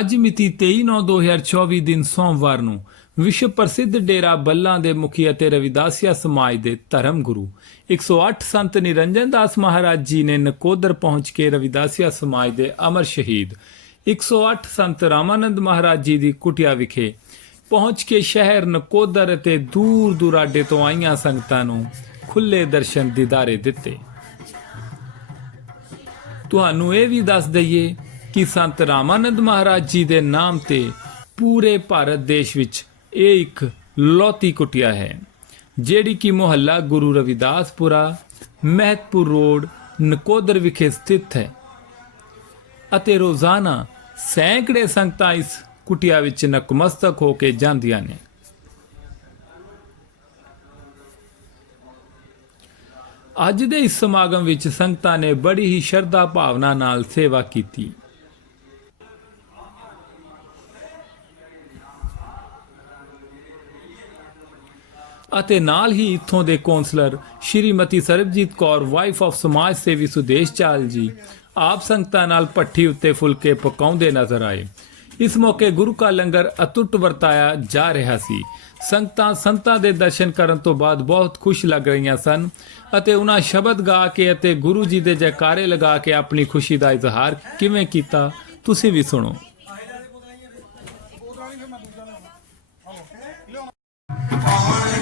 ਅੱਜ ਮਿਤੀ 23/9/2024 ਦਿਨ ਸੋਮਵਾਰ ਨੂੰ ਵਿਸ਼ਵ ਪ੍ਰਸਿੱਧ ਡੇਰਾ ਬੱਲਾਂ ਦੇ ਮੁਖੀ ਅਤੇ ਰਵਿਦਾਸੀਆ ਸਮਾਜ ਦੇ ਧਰਮ ਗੁਰੂ 108 ਸੰਤ ਨਿਰੰਜਨ ਦਾਸ ਮਹਾਰਾਜ ਜੀ ਨੇ ਨਕੋਦਰ ਪਹੁੰਚ ਕੇ ਰਵਿਦਾਸੀਆ ਸਮਾਜ ਦੇ ਅਮਰ ਸ਼ਹੀਦ 108 ਸੰਤ ਰਾਮਾਨੰਦ ਮਹਾਰਾਜ ਜੀ ਦੀ ਕੁਟਿਆ ਵਿਖੇ ਪਹੁੰਚ ਕੇ ਸ਼ਹਿਰ ਨਕੋਦਰ ਅਤੇ ਦੂਰ ਦੁਰਾਡੇ ਤੋਂ ਆਈਆਂ ਸੰਗਤਾਂ ਨੂੰ ਖੁੱਲੇ ਦਰਸ਼ਨ ਦਿਦਾਰੇ ਦਿੱਤੇ। ਤੁਹਾਨੂੰ ਇਹ ਵੀ ਦੱਸ ਦਈਏ ਕਿ ਸੰਤ ਰਾਮਾਨੰਦ ਮਹਾਰਾਜ ਜੀ ਦੇ ਨਾਮ ਤੇ ਪੂਰੇ ਭਾਰਤ ਦੇਸ਼ ਵਿੱਚ ਇਹ ਇੱਕ ਲੋਤੀ ਕੁਟਿਆ ਹੈ, ਜਿਹੜੀ ਕਿ ਮੁਹੱਲਾ ਗੁਰੂ ਰਵਿਦਾਸਪੁਰਾ, ਮਹਿਤਪੁਰ ਰੋਡ, ਨਕੋਦਰ ਵਿਖੇ ਸਥਿਤ ਹੈ। ਅਤੇ ਰੋਜ਼ਾਨਾ ਸੈਂਕੜੇ ਸੰਗਤਾਂ ਇਸ ਕੁਟਿਆ ਵਿੱਚ ਨਕਮਸਤਕ ਹੋ ਕੇ ਜਾਂਦੀਆਂ ਨੇ। ਅੱਜ ਦੇ ਇਸ ਸਮਾਗਮ ਵਿੱਚ ਸੰਗਤਾਂ ਨੇ ਬੜੀ ਹੀ ਸ਼ਰਧਾ ਭਾਵਨਾ ਨਾਲ ਸੇਵਾ ਕੀਤੀ। ਅਤੇ ਨਾਲ ਹੀ ਇੱਥੋਂ ਦੇ councillor Shrimati Sarabjit Kaur wife of ਸਮਾਜ ਸੇਵੀ ਸੁਦੇਸ਼ ਚਾਲ ਜੀ, ਆਪ ਸੰਗਤਾਂ ਨਾਲ ਪੱਠੀ ਉੱਤੇ ਫੁਲਕੇ ਪਕਾਉਂਦੇ ਨਜ਼ਰ ਆਏ। ਇਸ ਮੌਕੇ ਗੁਰੂ ਕਾ ਲੰਗਰ ਅਤੁੱਟ ਵਰਤਾਇਆ ਜਾ ਰਿਹਾ ਸੀ। ਸੰਗਤਾਂ ਸੰਤਾਂ ਦੇ ਦਰਸ਼ਨ ਕਰਨ ਤੋਂ ਬਾਅਦ ਬਹੁਤ ਖੁਸ਼ ਲੱਗ ਰਹੀਆਂ ਸਨ ਅਤੇ ਉਹਨਾਂ ਸ਼ਬਦ ਗਾ ਕੇ ਅਤੇ ਗੁਰੂ ਜੀ ਦੇ ਜੈਕਾਰੇ ਲਗਾ ਕੇ ਆਪਣੀ ਖੁਸ਼ੀ ਦਾ ਇਜ਼ਹਾਰ ਕਿਵੇਂ ਕੀਤਾ, ਤੁਸੀਂ ਵੀ ਸੁਣੋ।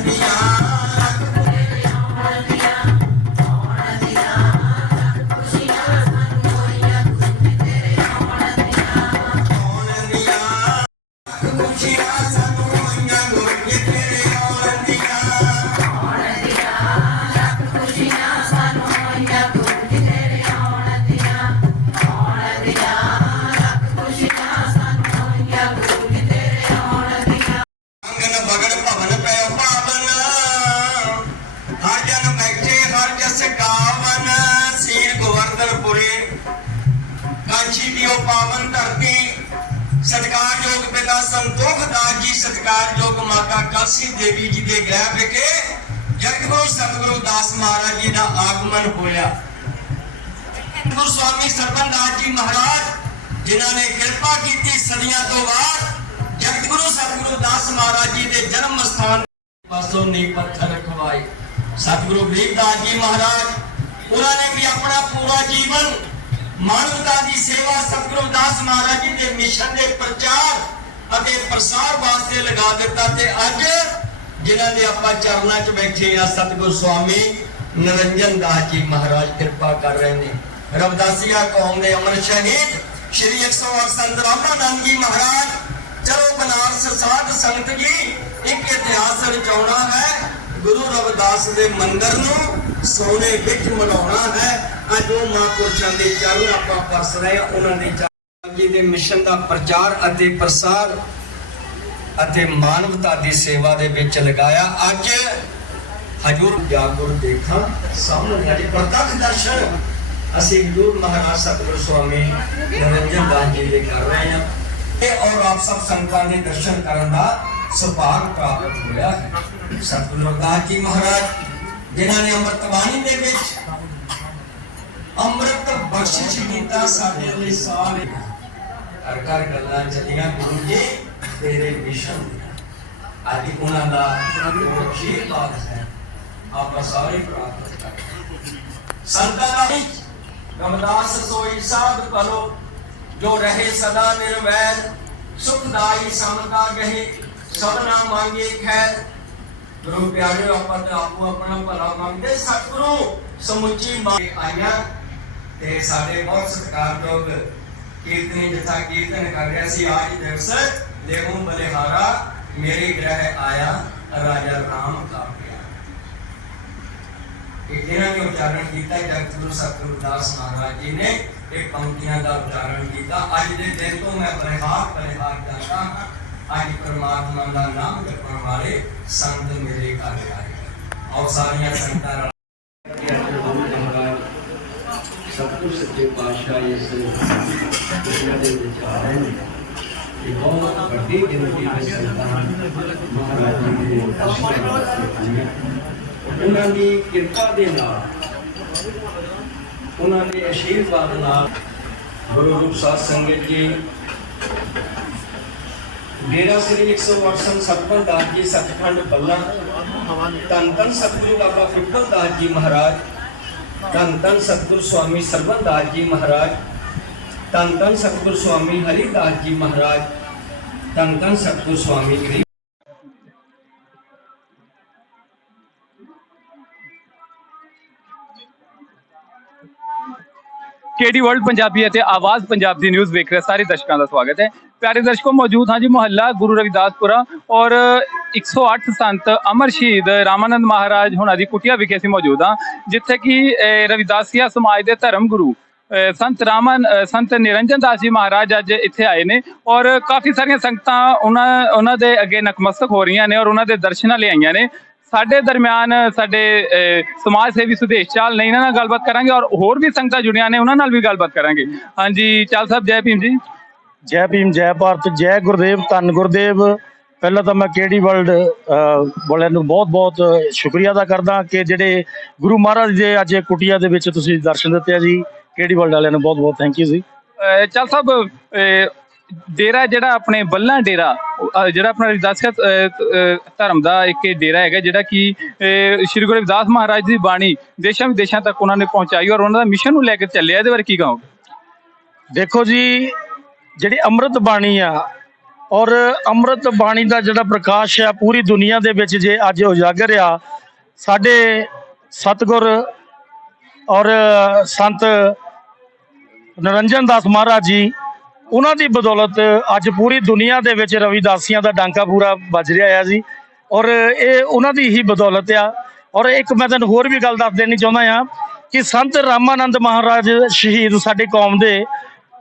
Muchas gracias. ਕਾਂਚੀ ਦਿਓ ਪਾਵਨ ਧਰਤੀ। ਸਤਿਕਾਰਯੋਗ ਪਿਤਾ ਸੰਤੋਖ ਦਾਸ ਜੀ, ਸਤਿਕਾਰਯੋਗ ਮਾਤਾ ਕਾਸੀ ਦੇਵੀ ਜੀ ਦੇ ਗ੍ਰਹਿ ਵਿਖੇ ਜਗਤਗੁਰੂ ਸਤਿਗੁਰੂ ਦਾਸ ਮਹਾਰਾਜ ਜੀ ਦਾ ਆਗਮਨ ਹੋਇਆ। ਗੁਰੂ ਸਵਾਮੀ ਸਰਬਨ ਜੀ ਮਹਾਰਾਜ, ਜਿਨ੍ਹਾਂ ਨੇ ਕਿਰਪਾ ਕੀਤੀ ਸਦੀਆਂ ਤੋਂ ਬਾਅਦ ਜਗਤਗੁਰੂ ਸਤਿਗੁਰੂ ਦਾਸ ਮਹਾਰਾਜ ਜੀ ਦੇ ਜਨਮ ਸਥਾਨ ਪਾਸੋਂ ਨੀਂਹ ਪੱਥਰ ਰਖਵਾਏ ਸਤਿਗੁਰੂ ਗ੍ਰੀਦਾਸ ਜੀ ਮਹਾਰਾਜ, ਉਹਨਾਂ ਨੇ ਵੀ ਆਪਣਾ ਪੂਰਾ ਜੀਵਨ ਮਾਨਵਤਾ ਦੀ ਸੇਵਾ ਸਤਿਗੁਰੂ ਦਾਸ ਮਹਾਰਾਜ ਜੀ ਦੇ ਮਿਸ਼ਨ ਦੇ ਪ੍ਰਚਾਰ ਅਤੇ ਪ੍ਰਸਾਰ ਵਾਸਤੇ ਲਗਾ ਦਿੱਤਾ ਤੇ ਅੱਜ ਜਿਨ੍ਹਾਂ ਦੇ ਆਪਾਂ ਚਰਨਾਂ 'ਚ ਬੈਠੇ ਆ, ਸਤਿਗੁਰੂ ਸਵਾਮੀ ਨਰਿੰਜਨ ਦਾਸ ਜੀ ਮਹਾਰਾਜ ਕਿਰਪਾ ਕਰ ਰਹੇ ਨੇ। ਰਵਦਾਸੀਆ ਕੌਮ ਦੇ ਅਮਰ ਸ਼ਹੀਦ ਸ਼੍ਰੀ 108 ਸੰਤ ਰਾਮਾਨੰਦ ਜੀ ਮਹਾਰਾਜ, ਚਲੋ ਬਨਾਰਸ ਸਾਧ ਸੰਗਤ ਜੀ, ਇੱਕ ਇਤਿਹਾਸ ਰਚਾਉਣਾ ਹੈ, ਗੁਰੂ ਰਵਿਦਾਸ ਦੇ ਮੰਦਰ ਨੂੰ ਸੋਨੇ ਵਿੱਚ ਮਨਾਉਣਾ ਹੈ। ਅੱਜ ਉਹ ਮਹਾਂਪੁਰਸ਼ਾਂ ਦੇ ਚਰਨ ਆਪਾਂ ਪਰਸ ਰਹੇ ਉਹਨਾਂ ਦੇ ਜੀ ਦੇ ਮਿਸ਼ਨ ਦਾ ਪ੍ਰਚਾਰ ਅਤੇ ਪ੍ਰਸਾਰ ਅਤੇ ਮਾਨਵਤਾ ਦੀ ਸੇਵਾ ਦੇ ਵਿੱਚ ਲਗਾਇਆ। ਅੱਜ ਹਜੂਰ ਜਾਗੁਰ ਦੇਖਾਂ, ਸਾਹਮਣੇ ਅੱਜ ਪ੍ਰਤੱਖ ਦਰਸ਼ਨ। ਅਸੀਂ ਹਜੂਰ ਮਹਾਰਾਜ ਸਤਿਗੁਰੂ ਸਵਾਮੀ ਨਰਿੰਦਰ ਦਾਸ ਜੀ ਦੇ ਕਰ ਰਹੇ ਹਾਂ। ਤੇ ਔਰ ਆਪ ਸਭ ਸੰਗਤਾਂ ਦੇ ਦਰਸ਼ਨ ਕਰਨ ਦਾ ਸੁਭਾਗ ਪ੍ਰਾਪਤ ਹੋਇਆ ਹੈ। ਸਤਿਗੁਰੂ ਦਾਸ ਜੀ ਮਹਾਰਾਜ ਜਿਨ੍ਹਾਂ ਨੇ ਅੰਮ੍ਰਿਤ ਬਾਣੀ ਦੇ ਵਿੱਚ ਅੰਮ੍ਰਿਤ ਬਖਸ਼ਿਸ਼ ਕੀਤਾ ਸਾਡੇ ਲਈ ਸਾਰੇ ਘਰ ਘਰ ਗੱਲਾਂ ਚੱਲੀਆਂ, ਗੁਰੂ ਜੀ, ਤੇਰੇ ਮਿਸ਼ਨ ਅੱਜ ਉਹਨਾਂ ਦਾ ਜੋ ਅਸ਼ੀਰਵਾਦ ਹੈ। ਆਪਾਂ ਸਾਰੇ ਪ੍ਰਾਪਤ ਕਰਾਂਗੇ ਸੰਤਾਂ ਦਾ ਵਿੱਚ ਰਮਦਾਸ ਸੋਈ ਸਾਧ ਕਰੋ ਜੋ ਰਹੇ ਸਦਾ ਨਿਰਵੈਰ, ਸੁਖਦਾਈ ਸਮਤਾ ਗਹਿ, ਸਭਨਾ ਮੰਗੇ ਖੈਰ। ਗੁਰੂ ਪਿਆਰਿਓ ਆਪਾਂ ਤੇ ਆਪੋ ਆਪਣਾ ਭਲਾ ਮੰਗਦੇ। ਸਤਿਗੁਰੂ ਸਮੁੱਚੀ ਮੰਗ ਆਇਆ ਤੇ ਸਾਡੇ ਬਹੁਤ ਸਤਿਕਾਰਯੋਗ ਕੀਰਤਨੀ ਜਥਾ ਕੀਰਤਨ ਕਰ ਰਿਹਾ ਸੀ। ਆਜ ਦਿਵਸ ਦੇਵੋਂ ਬਲਿਹਾਰਾ, ਮੇਰੇ ਗ੍ਰਹਿ ਆਇਆ, ਰਾਜਾ ਰਾਮ ਕਾ ਇਹ ਇਹਨਾਂ ਨੇ ਉਚਾਰਨ ਕੀਤਾ ਜਗਤ ਗੁਰੂ ਸਤਿਗੁਰੂ ਦਾਸ ਮਹਾਰਾਜ ਜੀ ਨੇ ਇਹ ਪੰਕਤੀਆਂ ਦਾ ਉਚਾਰਨ ਕੀਤਾ। ਅੱਜ ਦੇ ਦਿਨ ਤੋਂ ਮੈਂ ਬਲਿਹਾਰ ਬਲਿਹਾਰ ਜਾਂਦਾ ਹਾਂ। ਅੱਜ ਪ੍ਰਮਾਤਮਾ ਦਾ ਨਾਮ ਜਪਣ ਵਾਲੇ ਸੰਤ ਮੇਰੇ ਘਰ ਆਏ ਔਰ ਸਾਰੀਆਂ ਸੰਗਤਾਂ ਰਲ ਸਤਿਗੁਰ ਸੱਚੇ ਪਾਤਸ਼ਾਹ ਇਸ ਦੁਨੀਆ ਦੇ ਵਿੱਚ ਆ ਰਹੇ ਨੇ। ਇਹ ਬਹੁਤ ਵੱਡੀ ਗਿਣਤੀ ਵਿੱਚ ਸੰਤਾਂ ਮਹਾਰਾਜ ਜੀ ਦੇ ਦਰਸ਼ਨ ਵਾਸਤੇ ਉਹਨਾਂ ਦੀ ਕਿਰਪਾ ਦੇ ਨਾਲ, ਉਹਨਾਂ ਦੇ ਅਸ਼ੀਰਵਾਦ ਨਾਲ ਗੁਰੂ ਰੂਪ ਸਾਧ ਸੰਗਤ ਜੀ ਡੇਰਾ ਸ੍ਰੀ 108 ਸਤਪਨ ਦਾਸ ਜੀ ਸਤਖੰਡ ਬੱਲਾ। ਧੰਨ ਧੰਨ ਸਤਿਗੁਰੂ ਬਾਬਾ ਫਿੱਪਲ ਦਾਸ ਜੀ ਮਹਾਰਾਜ। ਧੰਨ ਧੰਨ ਸਤਿਗੁਰੂ ਸਵਾਮੀ ਸਰਬਨ ਦਾਸ ਜੀ ਮਹਾਰਾਜ। ਧੰਨ ਧੰਨ ਸਤਿਗੁਰ ਸਵਾਮੀ ਹਰੀ ਦਾਸ ਜੀ ਮਹਾਰਾਜ। ਧੰਨ ਧੰਨ ਸਤਿਗੁਰੂ ਸਵਾਮੀ ਕੇਡੀ ਵਰਲਡ ਪੰਜਾਬੀ ਅਤੇ ਆਵਾਜ਼ ਪੰਜਾਬ ਦੀ ਨਿਊਜ਼ ਵੇਖ ਰਹੇ ਸਾਰੇ ਦਰਸ਼ਕਾਂ ਦਾ ਸਵਾਗਤ ਹੈ। ਪਿਆਰੇ ਦਰਸ਼ਕੋ ਮੌਜੂਦ ਹਾਂ ਜੀ ਮੁਹੱਲਾ ਗੁਰੂ ਰਵਿਦਾਸਪੁਰਾ ਔਰ 108 ਸੰਤ ਅਮਰ ਸ਼ਹੀਦ ਰਾਮਾਨੰਦ ਮਹਾਰਾਜ ਹੁਣਾਂ ਦੀ ਕੁਟੀਆ ਵਿਖੇ ਅਸੀਂ ਮੌਜੂਦ ਹਾਂ ਜਿੱਥੇ ਕਿ ਰਵਿਦਾਸੀਆ ਸਮਾਜ ਦੇ ਧਰਮ ਗੁਰੂ ਅਹ, ਸੰਤ ਰਾਮਨ ਸੰਤ ਨਿਰੰਜਨ ਦਾਸ ਜੀ ਮਹਾਰਾਜ ਅੱਜ ਇੱਥੇ ਆਏ ਨੇ ਔਰ ਕਾਫੀ ਸਾਰੀਆਂ ਸੰਗਤਾਂ ਉਹਨਾਂ ਉਹਨਾਂ ਦੇ ਅੱਗੇ ਨਕਮਸਤਕ ਹੋ ਰਹੀਆਂ ਨੇ ਔਰ ਉਹਨਾਂ ਦੇ ਦਰਸ਼ਨਾਂ ਲਈ ਆਈਆਂ ਨੇ। ਸਾਡੇ ਦਰਮਿਆਨ ਸਾਡੇ ਸਮਾਜ ਸੇਵੀ ਸੁਦੇਸ਼ ਚਾਲ ਨੇ ਇਹਨਾਂ ਨਾਲ ਗੱਲਬਾਤ ਕਰਾਂਗੇ ਔਰ ਹੋਰ ਵੀ ਸੰਗਤਾਂ ਜੁੜੀਆਂ ਨੇ ਉਹਨਾਂ ਨਾਲ ਵੀ ਗੱਲਬਾਤ ਕਰਾਂਗੇ। ਹਾਂਜੀ ਚਾਲ ਸਾਹਿਬ ਜੈ ਭੀਮ ਜੀ। ਜੈ ਭੀਮ ਜੈ ਭਾਰਤ ਜੈ ਗੁਰਦੇਵ ਧੰਨ ਗੁਰਦੇਵ। ਪਹਿਲਾਂ ਤਾਂ ਮੈਂ ਕੇਡੀ ਵਰਲਡ ਵਾਲਿਆਂ ਨੂੰ ਬਹੁਤ-ਬਹੁਤ ਸ਼ੁਕਰੀਆ ਅਦਾ ਕਰਦਾ ਕਿ ਜਿਹੜੇ ਗੁਰੂ ਮਹਾਰਾਜ ਦੇ ਅੱਜ ਇਹ ਕੁਟੀਆ ਦੇ ਵਿੱਚ ਤੁਸੀਂ ਦਰਸ਼ਨ ਦਿੱਤੇ ਆ ਜੀ। ਕੇਡੀ ਵਰਲਡ ਵਾਲਿਆਂ ਨੂੰ ਬਹੁਤ-ਬਹੁਤ ਥੈਂਕ ਯੂ ਜੀ। ਚਾਲ ਸਾਹਿਬ ਡੇਰਾ ਜਿਹੜਾ ਆਪਣੇ ਬੱਲਾ ਡੇਰਾ ਜਿਹੜਾ ਆਪਣਾ ਰਵਿਦਾਸੀਆ ਧਰਮ ਦਾ ਇੱਕ ਡੇਰਾ ਹੈਗਾ, ਜਿਹੜਾ ਕਿ ਸ਼੍ਰੀ ਗੁਰੂ ਰਵਿਦਾਸ ਮਹਾਰਾਜ ਦੀ ਬਾਣੀ ਦੇਸ਼ਾਂ ਵਿਦੇਸ਼ਾਂ ਤੱਕ ਉਹਨਾਂ ਨੇ ਪਹੁੰਚਾਈ ਔਰ ਉਹਨਾਂ ਦਾ ਮਿਸ਼ਨ ਨੂੰ ਲੈ ਕੇ ਚੱਲਿਆ। ਇਹਦੇ ਬਾਰੇ ਕੀ ਕਹੋਗੇ? ਦੇਖੋ ਜੀ, ਜਿਹੜੀ ਅੰਮ੍ਰਿਤ ਬਾਣੀ ਆ, ਔਰ ਅੰਮ੍ਰਿਤ ਬਾਣੀ ਦਾ ਜਿਹੜਾ ਪ੍ਰਕਾਸ਼ ਆ, ਪੂਰੀ ਦੁਨੀਆ ਦੇ ਵਿੱਚ ਜੇ ਅੱਜ ਉਜਾਗਰ ਆ, ਸਾਡੇ ਸਤਿਗੁਰ ਔਰ ਸੰਤ ਨਰਿੰਜਨ ਦਾਸ ਮਹਾਰਾਜ ਜੀ ਉਹਨਾਂ ਦੀ ਬਦੌਲਤ ਅੱਜ ਪੂਰੀ ਦੁਨੀਆ ਦੇ ਵਿੱਚ ਰਵਿਦਾਸੀਆਂ ਦਾ ਡਾਂਕਾ ਪੂਰਾ ਵੱਜ ਰਿਹਾ ਆ ਜੀ। ਔਰ ਇਹ ਉਹਨਾਂ ਦੀ ਹੀ ਬਦੌਲਤ ਆ। ਔਰ ਇੱਕ ਮੈਂ ਤੁਹਾਨੂੰ ਹੋਰ ਵੀ ਗੱਲ ਦੱਸ ਦੇਣੀ ਚਾਹੁੰਦਾ ਆ ਕਿ ਸੰਤ ਰਾਮਾਨੰਦ ਮਹਾਰਾਜ ਸ਼ਹੀਦ ਸਾਡੀ ਕੌਮ ਦੇ,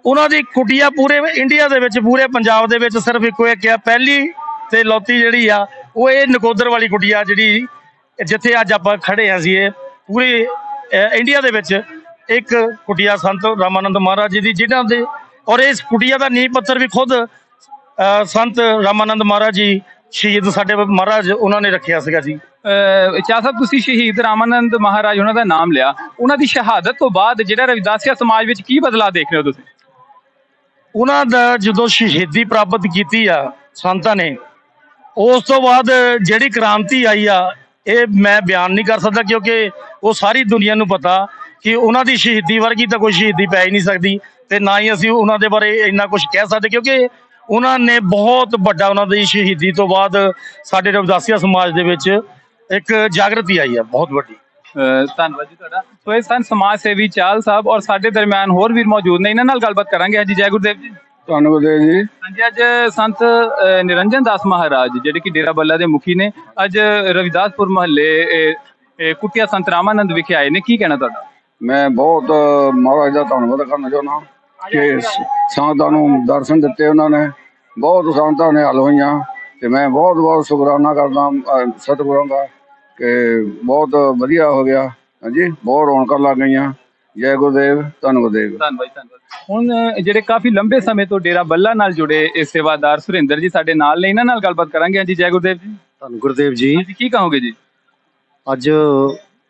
ਉਹਨਾਂ ਦੀ ਕੁਟੀਆ ਪੂਰੇ ਇੰਡੀਆ ਦੇ ਵਿੱਚ, ਪੂਰੇ ਪੰਜਾਬ ਦੇ ਵਿੱਚ ਸਿਰਫ ਇੱਕੋ ਇੱਕ ਆ, ਪਹਿਲੀ ਤੇ ਲੌਤੀ ਜਿਹੜੀ ਆ, ਉਹ ਇਹ ਨਕੋਦਰ ਵਾਲੀ ਕੁਟੀਆ ਜਿਹੜੀ ਜਿੱਥੇ ਅੱਜ ਆਪਾਂ ਖੜੇ ਆ ਸੀ ਇਹ, ਪੂਰੇ ਇੰਡੀਆ ਦੇ ਵਿੱਚ ਇੱਕ ਕੁਟੀਆ ਸੰਤ ਰਾਮਾਨੰਦ ਮਹਾਰਾਜ ਜੀ ਦੀ, ਜਿਨ੍ਹਾਂ ਦੇ ਔਰ ਇਸ ਕੁਟੀਆ ਦਾ ਨੀਂਹ ਪੱਥਰ ਵੀ ਖੁਦ ਸੰਤ ਰਾਮਾਨੰਦ ਮਹਾਰਾਜ ਜੀ ਸ਼ਹੀਦ ਸਾਡੇ ਮਹਾਰਾਜ ਉਹਨਾਂ ਨੇ ਰੱਖਿਆ ਸੀਗਾ ਜੀ। ਚਾਹ ਸਾਹਿਬ ਤੁਸੀਂ ਸ਼ਹੀਦ ਰਾਮਾਨੰਦ ਮਹਾਰਾਜ ਉਹਨਾਂ ਦਾ ਨਾਮ ਲਿਆ। ਉਹਨਾਂ ਦੀ ਸ਼ਹਾਦਤ ਤੋਂ ਬਾਅਦ ਜਿਹੜਾ ਰਵਿਦਾਸੀਆ ਸਮਾਜ ਵਿੱਚ ਕੀ ਬਦਲਾਅ ਦੇਖ ਰਹੇ ਹੋ ਤੁਸੀਂ? ਉਹਨਾਂ ਦਾ ਜਦੋਂ ਸ਼ਹੀਦੀ ਪ੍ਰਾਪਤ ਕੀਤੀ ਆ ਸੰਤਾਂ ਨੇ ਉਸ ਤੋਂ ਬਾਅਦ ਜਿਹੜੀ ਕ੍ਰਾਂਤੀ ਆਈ ਆ ਇਹ ਮੈਂ ਬਿਆਨ ਨਹੀਂ ਕਰ ਸਕਦਾ ਕਿਉਂਕਿ ਉਹ ਸਾਰੀ ਦੁਨੀਆ ਨੂੰ ਪਤਾ ਕਿ ਉਹਨਾਂ ਦੀ ਸ਼ਹੀਦੀ ਵਰਗੀ ਤਾਂ ਕੋਈ ਸ਼ਹੀਦੀ ਪੈ ਹੀ ਨਹੀਂ ਸਕਦੀ। ਤੇ ਨਾ ਹੀ ਅਸੀਂ ਉਹਨਾਂ ਦੇ ਬਾਰੇ ਇੰਨਾ ਕੁਝ ਕਹਿ ਸਕਦੇ ਕਿਉਂਕਿ ਉਹਨਾਂ ਨੇ ਬਹੁਤ ਵੱਡਾ ਉਹਨਾਂ ਦੀ ਸ਼ਹੀਦੀ ਤੋਂ ਬਾਅਦ ਸਾਡੇ ਰਵਿਦਾਸੀਆ ਸਮਾਜ ਦੇ ਵਿੱਚ ਇੱਕ ਜਾਗਰਤੀ ਆਈ ਆ ਬਹੁਤ ਵੱਡੀ। ਧੰਨਵਾਦ ਜੀ ਤੁਹਾਡਾ। ਸੋ ਇਹ ਸਨ ਸਮਾਜ ਸੇਵੀ ਚਾਲ ਸਾਹਿਬ ਔਰ ਸਾਡੇ ਦਰਮਿਆਨ ਹੋਰ ਵੀਰ ਮੌਜੂਦ ਨੇ ਇਹਨਾਂ ਨਾਲ ਗੱਲਬਾਤ ਕਰਾਂਗੇ ਹਾਂਜੀ ਜੈ ਗੁਰਦੇਵ ਜੀ। ਧੰਨਵਾਦ ਜੀ। ਹਾਂਜੀ ਅੱਜ ਸੰਤ ਨਿਰੰਜਨ ਦਾਸ ਮਹਾਰਾਜ ਜਿਹੜੇ ਕਿ ਡੇਰਾ ਬੱਲਾ ਦੇ ਮੁਖੀ ਨੇ ਅੱਜ ਰਵਿਦਾਸਪੁਰ ਮਹੱਲੇ ਕੁਟਿਆ ਸੰਤ ਰਾਮਾਨੰਦ ਵਿਖੇ ਆਏ ਨੇ। ਕੀ ਕਹਿਣਾ ਤੁਹਾਡਾ? ਮੈਂ ਬਹੁਤ ਮਹਾਰਾਜ ਦਾ ਧੰਨਵਾਦ ਕਰਨਾ ਚਾਹੁੰਦਾ। ਕਿ ਸ- ਸੰਗਤਾਂ ਨੂੰ ਦਰਸ਼ਨ ਦਿੱਤੇ ਉਹਨਾਂ ਨੇ। ਬਹੁਤ ਸੰਗਤਾਂ ਨੇ ਹੱਲ ਹੋਈਆਂ ਤੇ ਮੈਂ ਬਹੁਤ ਬਹੁਤ ਸ਼ੁਕਰਾਨਾ ਕਰਦਾ ਸਤਿਗੁਰਾਂ ਦਾ ਕਿ ਬਹੁਤ ਵਧੀਆ ਹੋ ਗਿਆ। ਹਾਂਜੀ ਬਹੁਤ ਰੌਣਕਾਂ ਲੱਗ ਗਈਆਂ। ਜੈ ਗੁਰਦੇਵ ਧੰਨ ਗੁਰਦੇਵ। ਧੰਨਵਾਦ ਧੰਨਵਾਦ ਹੁਣ ਜਿਹੜੇ ਕਾਫੀ ਲੰਬੇ ਸਮੇਂ ਤੋਂ ਡੇਰਾ ਬੱਲਾ ਨਾਲ ਜੁੜੇ ਇਹ ਸੇਵਾਦਾਰ ਸੁਰਿੰਦਰ ਜੀ ਸਾਡੇ ਨਾਲ ਨੇ। ਇਹਨਾਂ ਨਾਲ ਗੱਲਬਾਤ ਕਰਾਂਗੇ। ਹਾਂਜੀ ਜੈ ਗੁਰਦੇਵ ਜੀ। ਧੰਨ ਗੁਰਦੇਵ ਜੀ। ਹਾਂਜੀ ਕੀ ਕਹੋਗੇ ਜੀ? ਅੱਜ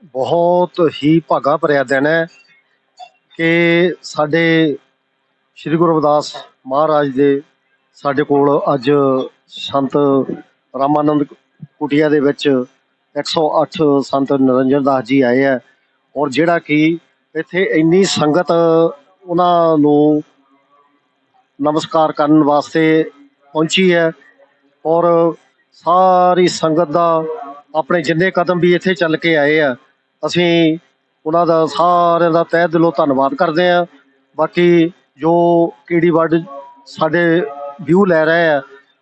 ਬਹੁਤ ਹੀ ਭਾਗਾ ਭਰਿਆ ਦਿਨ ਹੈ ਕਿ ਸਾਡੇ ਸ੍ਰੀ ਗੁਰੂ ਰਵਿਦਾਸ ਮਹਾਰਾਜ ਦੇ ਸਾਡੇ ਕੋਲ ਅੱਜ ਸੰਤ ਰਾਮਾਨੰਦ ਕੁਟੀਆ ਦੇ ਵਿੱਚ 108 ਸੰਤ ਨਰਿੰਜਨ ਦਾਸ ਜੀ ਆਏ ਹੈ ਔਰ ਜਿਹੜਾ ਕਿ ਇੱਥੇ ਇੰਨੀ ਸੰਗਤ ਉਹਨਾਂ ਨੂੰ ਨਮਸਕਾਰ ਕਰਨ ਵਾਸਤੇ ਪਹੁੰਚੀ ਹੈ। ਔਰ ਸਾਰੀ ਸੰਗਤ ਦਾ ਆਪਣੇ ਜਿੰਨੇ ਕਦਮ ਵੀ ਇੱਥੇ ਚੱਲ ਕੇ ਆਏ ਆ, ਅਸੀਂ ਉਹਨਾਂ ਦਾ ਸਾਰਿਆਂ ਦਾ ਤਹਿ ਦਿਲੋਂ ਧੰਨਵਾਦ ਕਰਦੇ ਆ। ਬਾਕੀ ਜੋ ਕੀੜੀ ਵਰਡ ਸਾਡੇ ਵਿਊ ਲੈ ਰਹੇ ਆ,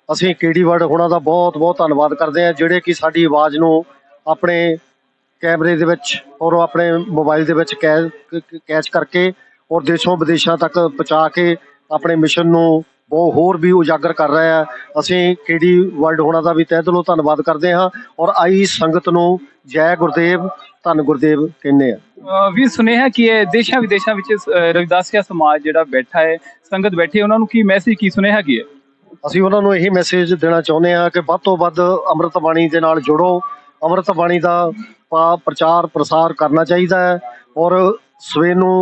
ਅਸੀਂ ਕੀੜੀ ਵਰਡ ਉਹਨਾਂ ਦਾ ਬਹੁਤ ਬਹੁਤ ਧੰਨਵਾਦ ਕਰਦੇ ਆ, ਜਿਹੜੇ ਕਿ ਸਾਡੀ ਆਵਾਜ਼ ਨੂੰ ਆਪਣੇ ਕੈਮਰੇ ਦੇ ਵਿੱਚ ਔਰ ਆਪਣੇ ਮੋਬਾਈਲ ਦੇ ਵਿੱਚ ਕੈ- ਕੈਚ ਕਰਕੇ ਔਰ ਦੇਸ਼ੋਂ ਵਿਦੇਸ਼ਾਂ ਤੱਕ ਪਹੁੰਚਾ ਕੇ ਆਪਣੇ ਮਿਸ਼ਨ ਨੂੰ ਬਹੁਤ ਹੋਰ ਵੀ ਉਜਾਗਰ ਕਰ ਰਹੇ ਆ ਅਸੀਂ ਕੇਡੀ ਵਰਲਡ ਹੋਣਾ ਦਾ ਵੀ ਤਹਿ ਦਿਲੋਂ ਧੰਨਵਾਦ ਕਰਦੇ ਹਾਂ ਔਰ ਆਈ ਸੰਗਤ ਨੂੰ ਜੈ ਗੁਰਦੇਵ ਧੰਨ ਗੁਰਦੇਵ ਕਹਿੰਦੇ ਆ ਵੀ ਸੁਨੇਹਾ ਕੀ ਹੈ ਦੇਸ਼ਾਂ ਵਿਦੇਸ਼ਾਂ ਵਿੱਚ ਰਵਿਦਾਸੀਆ ਸਮਾਜ ਜਿਹੜਾ ਬੈਠਾ ਹੈ ਸੰਗਤ ਬੈਠੀ ਹੈ ਉਹਨਾਂ ਨੂੰ ਕੀ ਮੈਸੇਜ ਕੀ ਸੁਨੇਹਾ ਕੀ ਹੈ? ਅਸੀਂ ਉਹਨਾਂ ਨੂੰ ਇਹੀ ਮੈਸੇਜ ਦੇਣਾ ਚਾਹੁੰਦੇ ਹਾਂ ਕਿ ਵੱਧ ਤੋਂ ਵੱਧ ਅੰਮ੍ਰਿਤ ਬਾਣੀ ਦੇ ਨਾਲ ਜੁੜੋ। ਅੰਮ੍ਰਿਤ ਬਾਣੀ ਦਾ ਪ੍ਰਚਾਰ ਪ੍ਰਸਾਰ ਕਰਨਾ ਚਾਹੀਦਾ ਹੈ ਔਰ ਸਵੇਰ ਨੂੰ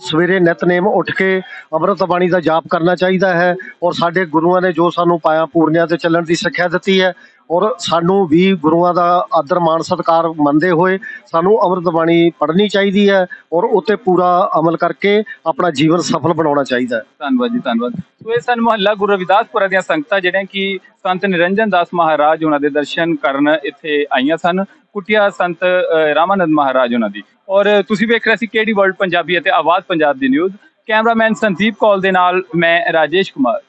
ਸਵੇਰੇ ਨਿਤਨੇਮ ਉੱਠ ਕੇ ਅੰਮ੍ਰਿਤ ਬਾਣੀ ਦਾ ਜਾਪ ਕਰਨਾ ਚਾਹੀਦਾ ਹੈ ਔਰ ਸਾਡੇ ਗੁਰੂਆਂ ਨੇ ਜੋ ਸਾਨੂੰ ਪਾਇਆ ਪੂਰਨਿਆਂ ਤੇ ਚੱਲਣ ਦੀ ਸਿੱਖਿਆ ਦਿੱਤੀ ਹੈ ਔਰ ਸਾਨੂੰ ਵੀ ਗੁਰੂਆਂ ਦਾ ਆਦਰ ਮਾਣ ਸਤਿਕਾਰ ਮੰਨਦੇ ਹੋਏ ਸਾਨੂੰ ਅੰਮ੍ਰਿਤ ਬਾਣੀ ਪੜ੍ਹਨੀ ਚਾਹੀਦੀ ਹੈ ਔਰ ਉੱਤੇ ਪੂਰਾ ਅਮਲ ਕਰਕੇ ਆਪਣਾ ਜੀਵਨ ਸਫਲ ਬਣਾਉਣਾ ਚਾਹੀਦਾ ਹੈ। ਧੰਨਵਾਦ ਜੀ, ਧੰਨਵਾਦ। ਸੋ ਇਹ ਸਨ ਮੁਹੱਲਾ ਗੁਰੂ ਰਵਿਦਾਸਪੁਰਾ ਦੀਆਂ ਸੰਗਤਾਂ ਜਿਹੜੀਆਂ ਕਿ ਸੰਤ ਨਿਰੰਜਨ ਦਾਸ ਮਹਾਰਾਜ ਉਹਨਾਂ ਦੇ ਦਰਸ਼ਨ ਕਰਨ ਇੱਥੇ ਆਈਆਂ ਸਨ। ਕੁਟਿਆ ਸੰਤ ਰਾਮਾਨੰਦ ਮਹਾਰਾਜ ਉਹਨਾਂ ਦੀ। ਔਰ ਤੁਸੀਂ ਵੇਖ ਰਹੇ ਸੀ ਕੇਡੀ ਵਰਲਡ ਪੰਜਾਬੀ ਅਤੇ ਆਵਾਜ਼ ਪੰਜਾਬ ਦੀ ਨਿਊਜ਼ ਕੈਮਰਾਮੈਨ ਸੰਦੀਪ ਕੌਲ ਦੇ ਨਾਲ ਮੈਂ ਰਾਜੇਸ਼ ਕੁਮਾਰ।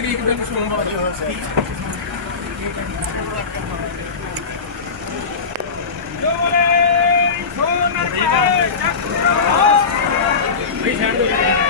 છત્રી એકદમ સોમવાર Please handle it.